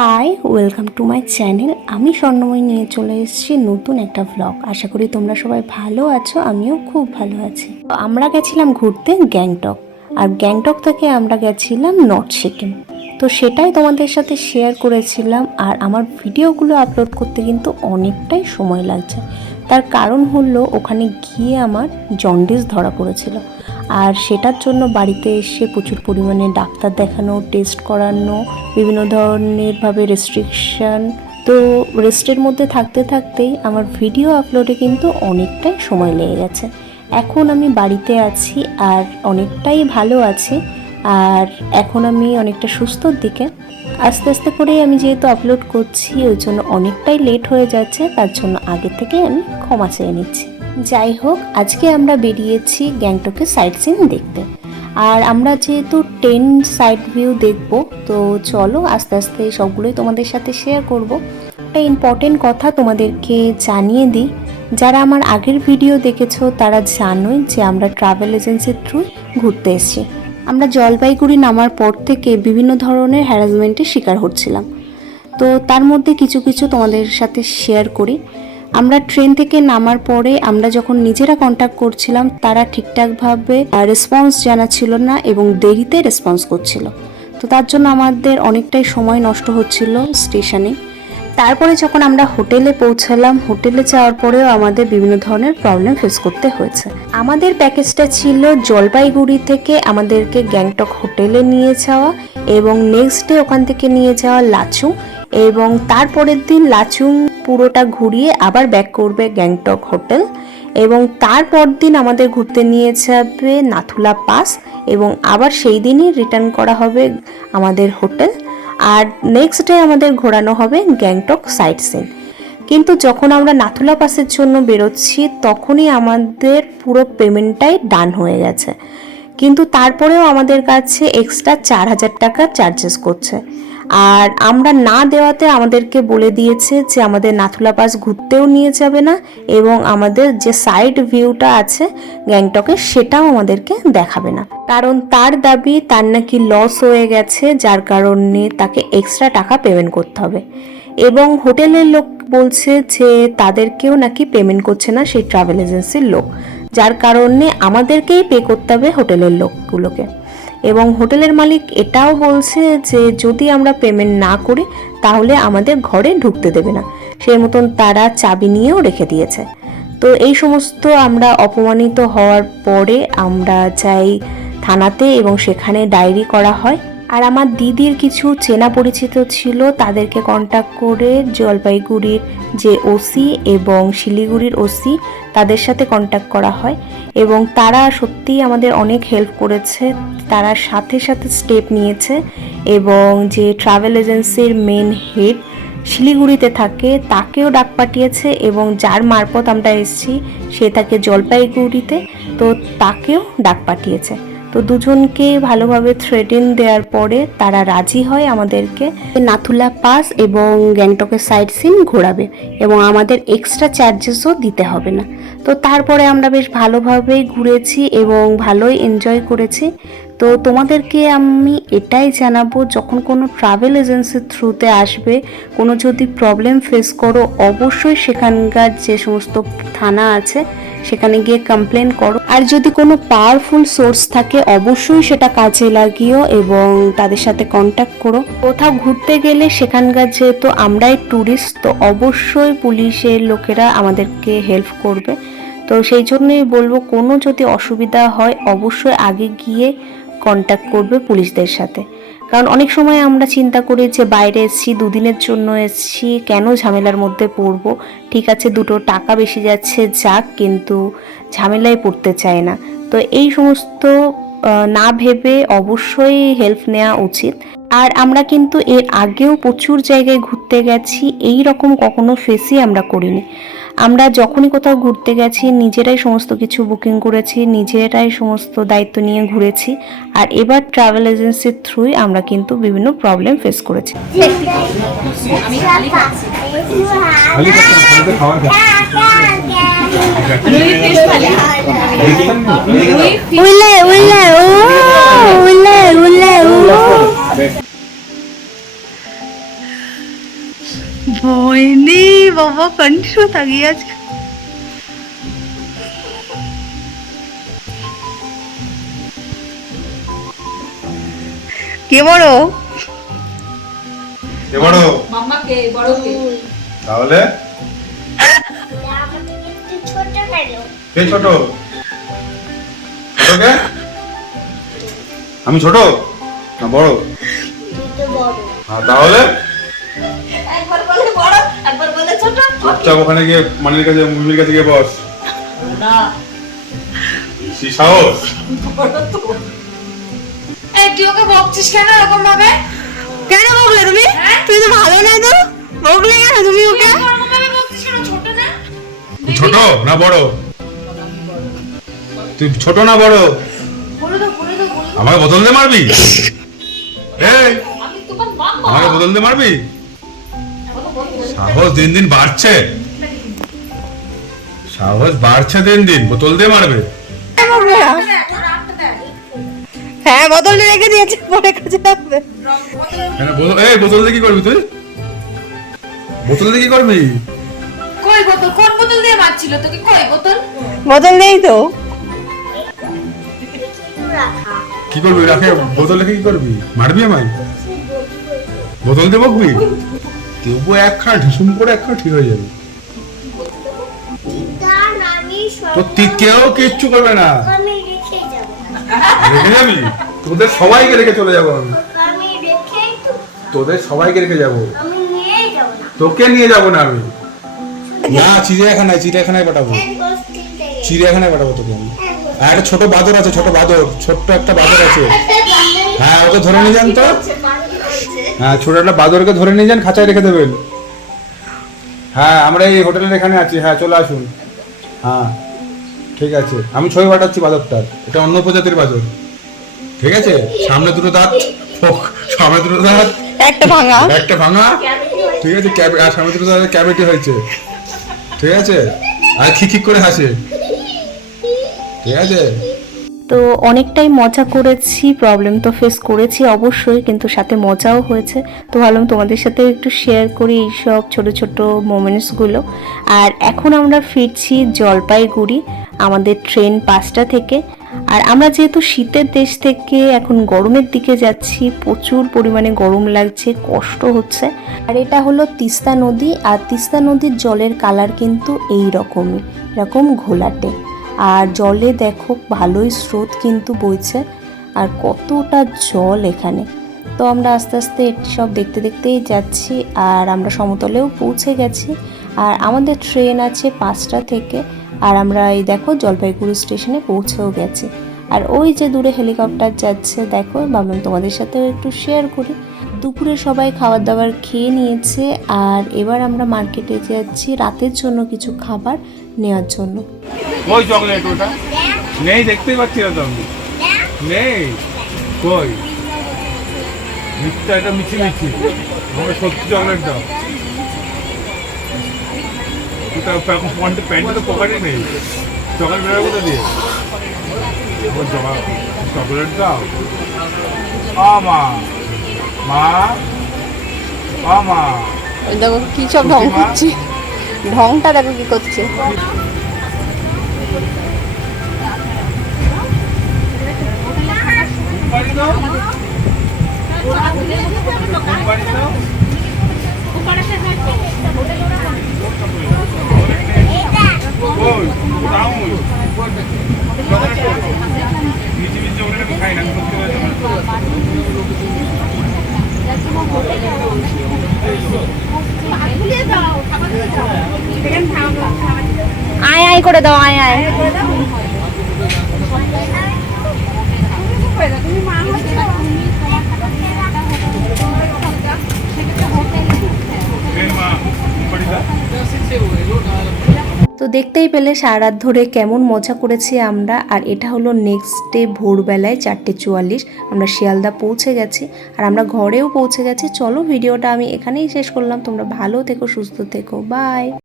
Hi welcome to my channel আমি স্বর্ণময় নিয়ে চলে এসেছি নতুন একটা ভ্লগ আশা করি তোমরা সবাই ভালো আছো, আমিও খুব ভালো আছি। আমরা গেছিলাম ঘুরতে গ্যাংটক, আর গ্যাংটক থেকে আমরা গেছিলাম নর্থ সিকিম। তো সেটাই তোমাদের সাথে শেয়ার করেছিলাম, আর আমার ভিডিওগুলো আপলোড করতে কিন্তু অনেকটাই সময় লাগছে। তার কারণ হলো, ওখানে গিয়ে আমার জন্ডিস ধরা পড়েছিল। আর সেটার জন্য বাড়িতে এসে প্রচুর পরিমাণে ডাক্তার দেখানো টেস্ট করানো, বিভিন্ন ধরনের ভাবে রেস্ট্রিকশন তো রেস্টের মধ্যে থাকতে থাকতেই আমার ভিডিও আপলোডে কিন্তু অনেকটাই সময় লেগে গেছে। এখন আমি বাড়িতে আছি আর অনেকটাই ভালো আছি আর এখন আমি অনেকটা সুস্থর দিকে। আস্তে আস্তে করেই আমি যেহেতু আপলোড করছি, ওই জন্য অনেকটাই লেট হয়ে যাচ্ছে, তার জন্য আগে থেকে আমি ক্ষমা চেয়ে নিচ্ছি। যাই হোক, আজকে আমরা বেরিয়েছি গ্যাংটকের সাইট সিন দেখতে। আর আমরা যেহেতু টেন সাইড ভিউ দেখব, তো চলো আস্তে আস্তে সবগুলোই তোমাদের সাথে শেয়ার করব। একটা ইম্পর্টেন্ট কথা তোমাদেরকে জানিয়ে দিই, যারা আমার আগের ভিডিও দেখেছ, তারা জানোই যে আমরা ট্রাভেল এজেন্সির থ্রু ঘুরতে এসেছি। আমরা জলপাইগুড়ি নামার পর থেকে বিভিন্ন ধরনের হ্যারাসমেন্টের শিকার হচ্ছিলাম। তো তার মধ্যে কিছু কিছু তোমাদের সাথে শেয়ার করি। আমরা ট্রেন থেকে নামার পরে আমরা যখন নিজেরা কন্ট্যাক্ট করছিলাম, তারা ঠিকঠাকভাবে রেসপন্স জানাচ্ছিল না এবং দেরিতে রেসপন্স করছিল। তো তার জন্য আমাদের অনেকটাই সময় নষ্ট হচ্ছিল স্টেশনে তারপরে যখন আমরা হোটেলে পৌঁছালাম, হোটেলে যাওয়ার পরেও আমাদের বিভিন্ন ধরনের প্রবলেম ফেস করতে হয়েছে। আমাদের প্যাকেজটা ছিল জলপাইগুড়ি থেকে আমাদেরকে গ্যাংটক হোটেলে নিয়ে যাওয়া এবং নেক্সট ডে ওখান থেকে নিয়ে যাওয়া লাচুং। এবং তারপরের দিন লাচুং পুরোটা ঘুরিয়ে আবার ব্যাক করবে গ্যাংটক হোটেল এবং তারপর দিন আমাদের ঘুরতে নিয়ে যাবে নাথুলা পাস এবং আবার সেই দিনই রিটার্ন করা হবে আমাদের হোটেল। আর নেক্সট ডে আমাদের ঘোরানো হবে গ্যাংটক সাইট সিন কিন্তু যখন আমরা নাথুলা পাসের জন্য বেরোচ্ছি, তখনই আমাদের পুরো পেমেন্টটাই ডান হয়ে গেছে। কিন্তু তারপরেও আমাদের কাছে এক্সট্রা চার হাজার টাকা চার্জেস করছে। আর আমরা না দেওয়াতে আমাদেরকে বলে দিয়েছে যে আমাদের নাথুলা পাস ঘুরতেও নিয়ে যাবে না এবং আমাদের যে সাইড ভিউটা আছে গ্যাংটকে সেটাও আমাদেরকে দেখাবে না। কারণ তার দাবি তার নাকি লস হয়ে গেছে, যার কারণে তাকে এক্সট্রা টাকা পেমেন্ট করতে হবে। এবং হোটেলের লোক বলছে যে তাদেরকেও নাকি পেমেন্ট করছে না সেই ট্রাভেল এজেন্সির লোক, যার কারণে আমাদেরকেই পে করতে হবে হোটেলের লোকগুলোকে। এবং হোটেলের মালিক এটাও বলছে যে যদি আমরা পেমেন্ট না করি, তাহলে আমাদের ঘরে ঢুকতে দেবে না। সেই মতন তারা চাবি নিয়েও রেখে দিয়েছে। তো এই সমস্ত আমরা অপমানিত হওয়ার পরে আমরা চাই থানাতে এবং সেখানে ডায়েরি করা হয়। আর আমার দিদির কিছু চেনা পরিচিত ছিল, তাদেরকে কন্ট্যাক্ট করে জলপাইগুড়ির যে ওসি এবং শিলিগুড়ির ওসি তাদের সাথে কন্ট্যাক্ট করা হয়। এবং তারা সত্যিই আমাদের অনেক হেল্প করেছে, তারা সাথে সাথে স্টেপ নিয়েছে এবং যে ট্রাভেল এজেন্সির মেন হেড শিলিগুড়িতে থাকে, তাকেও ডাক পাঠিয়েছে এবং যার মারফত আমরা এসেছি, সে থাকে জলপাইগুড়িতে, তো তাকেও ডাক পাঠিয়েছে। তো দুজনকে ভালোভাবে থ্রেডিং দেওয়ার পরে তারা রাজি হয় আমাদেরকে নাথুলা পাস এবং গ্যাংটকের সাইড সিন ঘোরাবে এবং আমাদের এক্সট্রা চার্জেসও দিতে হবে না। তো তারপরে আমরা বেশ ভালোভাবেই ঘুরেছি এবং ভালোই এনজয় করেছি। তো তোমাদেরকে আমি এটাই জানাব, যখন কোনো ট্রাভেল এজেন্সির থ্রুতে আসবে, কোনো যদি প্রবলেম ফেস করো, অবশ্যই সেখানকার যে সমস্ত থানা আছে, সেখানে গিয়ে কমপ্লেন করো। আর যদি কোনো পাওয়ারফুল সোর্স থাকে, অবশ্যই সেটা কাজে লাগিও এবং তাদের সাথে কন্ট্যাক্ট করো। কোথাও ঘুরতে গেলে সেখানকার যেহেতু আমরাই ট্যুরিস্ট তো অবশ্যই পুলিশের লোকেরা আমাদেরকে হেল্প করবে। তো সেই জন্যই বলব, কোনো যদি অসুবিধা হয়, অবশ্যই আগে গিয়ে কন্ট্যাক্ট করবে পুলিশদের সাথে। কারণ অনেক সময় আমরা চিন্তা করি যে বাইরে এসেছি, দুদিনের জন্য এসেছি, কেন ঝামেলার মধ্যে পড়ব? ঠিক আছে, দুটো টাকা বেশি যাচ্ছে, যাক, কিন্তু ঝামেলায় পড়তে চায় না। তো এই সমস্ত না ভেবে অবশ্যই হেল্প নেওয়া উচিত। আর আমরা কিন্তু এর আগেও প্রচুর জায়গায় ঘুরতে গেছি, এই রকম কখনো ফেসই আমরা করিনি। আমরা যখনই কোথাও ঘুরতে গেছি নিজেরাই সমস্ত কিছু বুকিং করেছি নিজেরাই সমস্ত দায়িত্ব নিয়ে ঘুরেছি আর এবার ট্রাভেল এজেন্সির থ্রুই আমরা কিন্তু বিভিন্ন প্রবলেম ফেস করেছি খালি খাচ্ছি, বাবা তাকিয়ে আছে। কে বড়? কে বড়? মাম্মাকে বড় কে? তাহলে? কে ছোট? ছোট কে? আমি ছোট? না বড়? তাহলে? একবার বলে ছোট চুপচাপ ওখানে গিয়ে মানির কাছে মুমির কাছে গিয়ে বস। না। সি সাহস। বড় এই তুই ওকে বকছিস কেন এরকম ভাবে কেন বকলে তুমি? তুই তো ভালো না তো? বকলে কেন তুমি ওকে? ছোট না? বড়? তুই ছোট না বড়। আমাকে বোতল দিয়ে মারবি? এই আমাকে বোতল দিয়ে মারবি? সাহস দিন দিন বাড়ছে। সাহস বাড়ছে দিন দিন বোতল দিয়ে মারবে। হ্যাঁ বদলে রেখে দিয়েছে পরে কাছে রাখবে কেন বোতল এই বোতল দিয়ে কি করবি তুই? বোতল দিয়ে কি করবি? কই বোতল? কোন বোতল দিয়ে মারছিল তোকে? কই বোতল? বদল নেই তো। কি করবি? রাখে বোতল রেখে কি করবি? মারবি আমায়? বোতল দিয়ে বকবি? তবু একখানা ঢিসুম করে একখানা ঠিক হয়ে যাবে। তো কেউ কিচ্ছু করবে না। রেখে যাবি? তোদের সবাইকে রেখে চলে যাব আমি। তোদের সবাইকে রেখে যাব। তোকে নিয়ে যাব না আমি। না, চিড়িয়াখানায় চিড়িয়াখানায় পাঠাবো। এক চিড়িয়াখানায় পাঠাবো তোকে আমি। এক আর একটা ছোট বাদর আছে, ছোট বাদর, ছোট্ট একটা বাদর আছে। হ্যাঁ ওকে ধরে নিয়ে যান তো। হ্যাঁ ছোট একটা বাদরকে ধরে নিয়ে যান খাঁচায় রেখে দেবেন। হ্যাঁ আমরা এই হোটেলের এখানে আছি হ্যাঁ চলে আসুন। হ্যাঁ ঠিক আছে। আমি ছবি পাঠাচ্ছি বাদরটার এটা অন্য প্রজাতির বাদর। ঠিক আছে? সামনে দুটো দাঁত সামনে দুটো দাঁত। একটা ভাঙা। একটা ভাঙা। ঠিক আছে ক্যাব- আর সামনে দুটো দাঁত ক্যাভিটি হয়েছে। ঠিক আছে? আর খিক করে হাসে। ঠিক আছে? তো অনেকটাই মজা করেছি প্রবলেম তো ফেস করেছি অবশ্যই, কিন্তু সাথে মজাও হয়েছে। তো ভাবলাম তোমাদের সাথে একটু শেয়ার করি এইসব ছোট ছোট মোমেন্টসগুলো আর এখন আমরা ফিরছি জলপাইগুড়ি, আমাদের ট্রেন পাঁচটা থেকে। আর আমরা যেহেতু শীতের দেশ থেকে এখন গরমের দিকে যাচ্ছি, প্রচুর পরিমাণে গরম লাগছে, কষ্ট হচ্ছে। আর এটা হলো তিস্তা নদী, আর তিস্তা নদীর জলের কালার কিন্তু এই রকমই এরকম ঘোলাটে। আর জলে দেখো ভালোই স্রোত কিন্তু বইছে, আর কতটা জল এখানে। তো আমরা আস্তে আস্তে সব দেখতে দেখতেই যাচ্ছি, আর আমরা সমতলেও পৌঁছে গেছি। আর আমাদের ট্রেন আছে পাঁচটা থেকে, আর আমরা এই দেখো জলপাইগুড়ি স্টেশনে পৌঁছেও গেছি। আর ওই যে দূরে হেলিকপ্টার যাচ্ছে, দেখো, ভাবলাম তোমাদের সাথেও একটু শেয়ার করি। দুপুরে সবাই খাবার দাবার খেয়ে নিয়েছে, আর এবার আমরা মার্কেটে যাচ্ছি, রাতের জন্য কিছু খাবার। নেওয়ার জন্য। কই চকলেট ওটা? নেই দেখতেই পাচ্ছি না তো আমি নেই? কই? মিথ্যা এটা মিছি মিছি আমাকে সত্যি চকলেট দাও। ওটা প্যান্টে প্যান্টে তো পকেটে নেই। চকলেট বেরোবে কোথা দিয়ে? আমার জমা চকলেট দাও। আ মা। মা? আ মা। দেখো কি সব ঢং করছে। ঢংটা দেখো কি করছে বাড়ি দাও বাড়ি দাও ওই দাও নিচে নিচে ওটা আমি খাই না আমি সত্যি বলছি আয় আয় করে দাও, আয় তো দেখতেই পেলে সারা রাত ধরে কেমন মজা করেছি আমরা, আর এটা হলো নেক্সট ডে ভোরবেলায় চারটে চুয়াল্লিশ। আমরা শিয়ালদা পৌঁছে গেছি, আর আমরা ঘরেও পৌঁছে গেছি। চলো, ভিডিওটা আমি এখানেই শেষ করলাম। তোমরা ভালো থেকো, সুস্থ থেকো। বাই